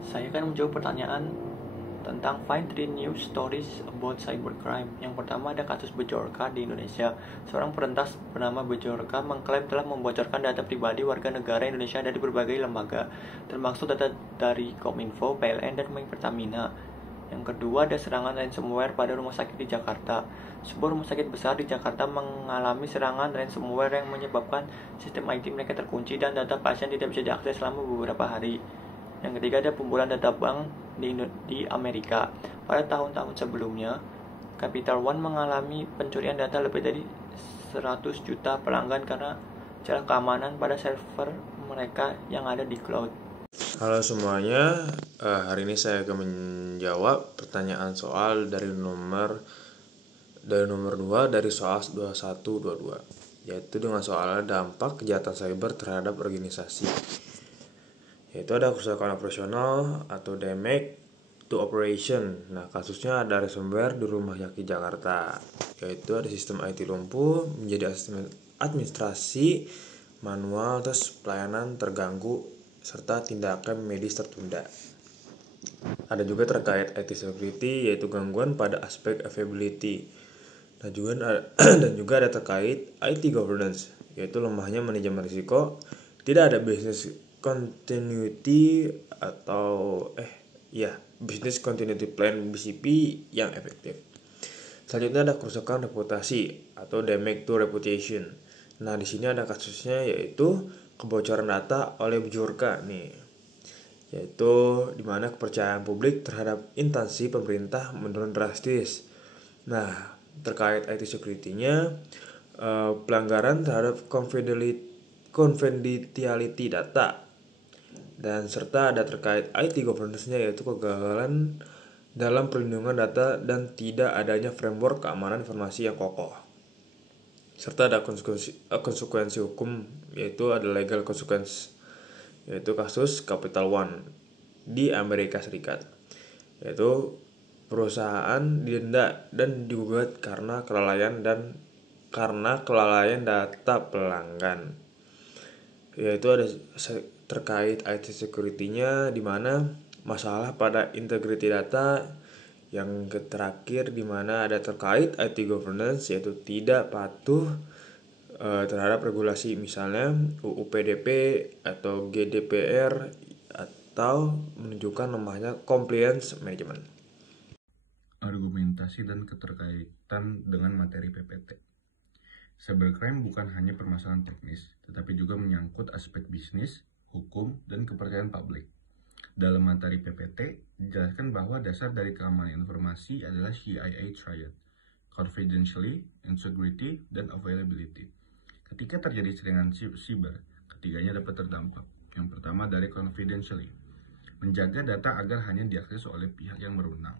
Saya akan menjawab pertanyaan tentang Find 3 News Stories about Cybercrime. Yang pertama ada kasus Bejorka di Indonesia. Seorang perentas bernama Bejorka mengklaim telah membocorkan data pribadi warga negara Indonesia dari berbagai lembaga, termasuk data dari Kominfo, PLN, dan Pertamina. Yang kedua ada serangan ransomware pada rumah sakit di Jakarta. Sebuah rumah sakit besar di Jakarta mengalami serangan ransomware yang menyebabkan sistem IT mereka terkunci dan data pasien tidak bisa diakses selama beberapa hari. Yang ketiga ada pembobolan data bank di Amerika. Pada tahun-tahun sebelumnya, Capital One mengalami pencurian data lebih dari 100 juta pelanggan karena celah keamanan pada server mereka yang ada di cloud. Halo semuanya, hari ini saya akan menjawab pertanyaan soal dari nomor 2 dari soal 2122, yaitu dengan soal dampak kejahatan cyber terhadap organisasi. Yaitu ada kerusakan operasional atau damage to operation. Nah, kasusnya ada ransomware di rumah sakit Jakarta, yaitu ada sistem IT lumpuh menjadi administrasi manual, terus pelayanan terganggu serta tindakan medis tertunda. Ada juga terkait IT security, yaitu gangguan pada aspek availability. Dan juga ada terkait IT governance, yaitu lemahnya manajemen risiko, tidak ada business continuity business continuity plan BCP yang efektif. Selanjutnya ada kerusakan reputasi atau damage to reputation. Nah, di sini ada kasusnya yaitu kebocoran data oleh Bejorka nih. Yaitu di mana kepercayaan publik terhadap instansi pemerintah menurun drastis. Nah, terkait IT security-nya, pelanggaran terhadap confidentiality data, dan serta ada terkait IT governance-nya, yaitu kegagalan dalam perlindungan data dan tidak adanya framework keamanan informasi yang kokoh. Serta ada konsekuensi hukum, yaitu ada legal consequence, yaitu kasus Capital One di Amerika Serikat, yaitu perusahaan didenda dan digugat karena kelalaian data pelanggan. Yaitu ada terkait IT security-nya, di mana masalah pada integrity data. Yang terakhir di mana ada terkait IT governance, yaitu tidak patuh terhadap regulasi, misalnya UU PDP atau GDPR, atau menunjukkan lemahnya compliance management. Argumentasi dan keterkaitan dengan materi PPT. Cybercrime bukan hanya permasalahan teknis, tetapi juga menyangkut aspek bisnis, hukum, dan kepercayaan publik. Dalam materi PPT, dijelaskan bahwa dasar dari keamanan informasi adalah CIA Triad, confidentiality, integrity, dan availability. Ketika terjadi serangan siber, ketiganya dapat terdampak. Yang pertama dari confidentiality, menjaga data agar hanya diakses oleh pihak yang berwenang.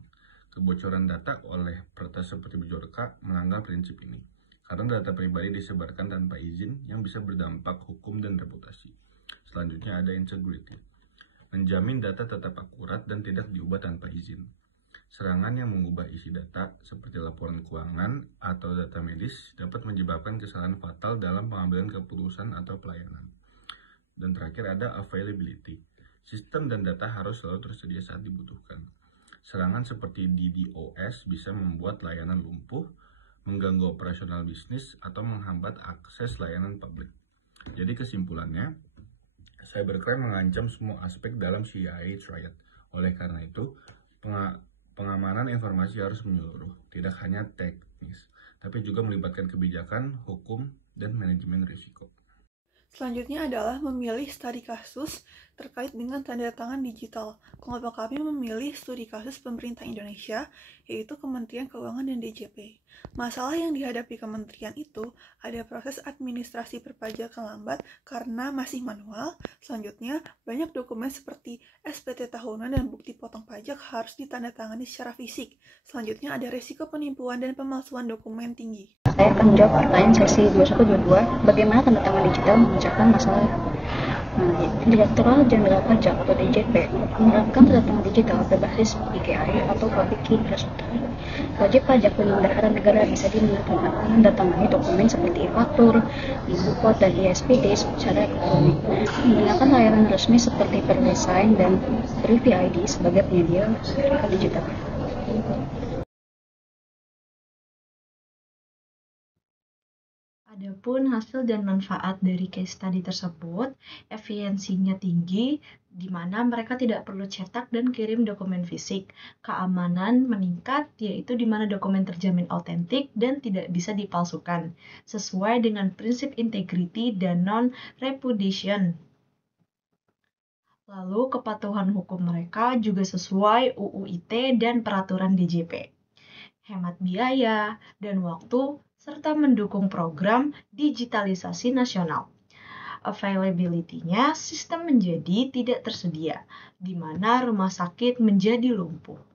Kebocoran data oleh peretas seperti Bejorka melanggar prinsip ini, karena data pribadi disebarkan tanpa izin yang bisa berdampak hukum dan reputasi. Selanjutnya ada integrity, menjamin data tetap akurat dan tidak diubah tanpa izin. Serangan yang mengubah isi data, seperti laporan keuangan atau data medis, dapat menyebabkan kesalahan fatal dalam pengambilan keputusan atau pelayanan. Dan terakhir ada availability, sistem dan data harus selalu tersedia saat dibutuhkan. Serangan seperti DDoS bisa membuat layanan lumpuh, mengganggu operasional bisnis, atau menghambat akses layanan publik. Jadi kesimpulannya, cybercrime mengancam semua aspek dalam CIA Triad. Oleh karena itu, pengamanan informasi harus menyeluruh, tidak hanya teknis, tapi juga melibatkan kebijakan, hukum, dan manajemen risiko. Selanjutnya adalah memilih studi kasus terkait dengan tanda tangan digital. Kelompok kami memilih studi kasus pemerintah Indonesia, yaitu Kementerian Keuangan dan DJP. Masalah yang dihadapi kementerian itu ada proses administrasi perpajakan lambat karena masih manual. Selanjutnya, banyak dokumen seperti SPT tahunan dan bukti potong pajak harus ditandatangani secara fisik. Selanjutnya ada resiko penipuan dan pemalsuan dokumen tinggi. Saya akan menjawab pertanyaan sesi 2122, bagaimana tanda tangan digital memecahkan masalah digital Jenderal Pajak atau DJP menerapkan tanda tangan digital berbasis PKI atau Public Key Repository. Wajib pajak dan bendahara negara bisa menandatangani dokumen seperti e-faktur, e-bukot, dan ISPD secara elektronik menggunakan layanan resmi seperti PerDesign dan BRIVID sebagai penyedia sertifikat digital. Adapun hasil dan manfaat dari case study tersebut, efisiensinya tinggi, di mana mereka tidak perlu cetak dan kirim dokumen fisik. Keamanan meningkat, yaitu di mana dokumen terjamin autentik dan tidak bisa dipalsukan, sesuai dengan prinsip integrity dan non-repudiation. Lalu kepatuhan hukum mereka juga sesuai UU ITE dan peraturan DJP. Hemat biaya dan waktu, serta mendukung program digitalisasi nasional. Availability-nya sistem menjadi tidak tersedia, di mana rumah sakit menjadi lumpuh.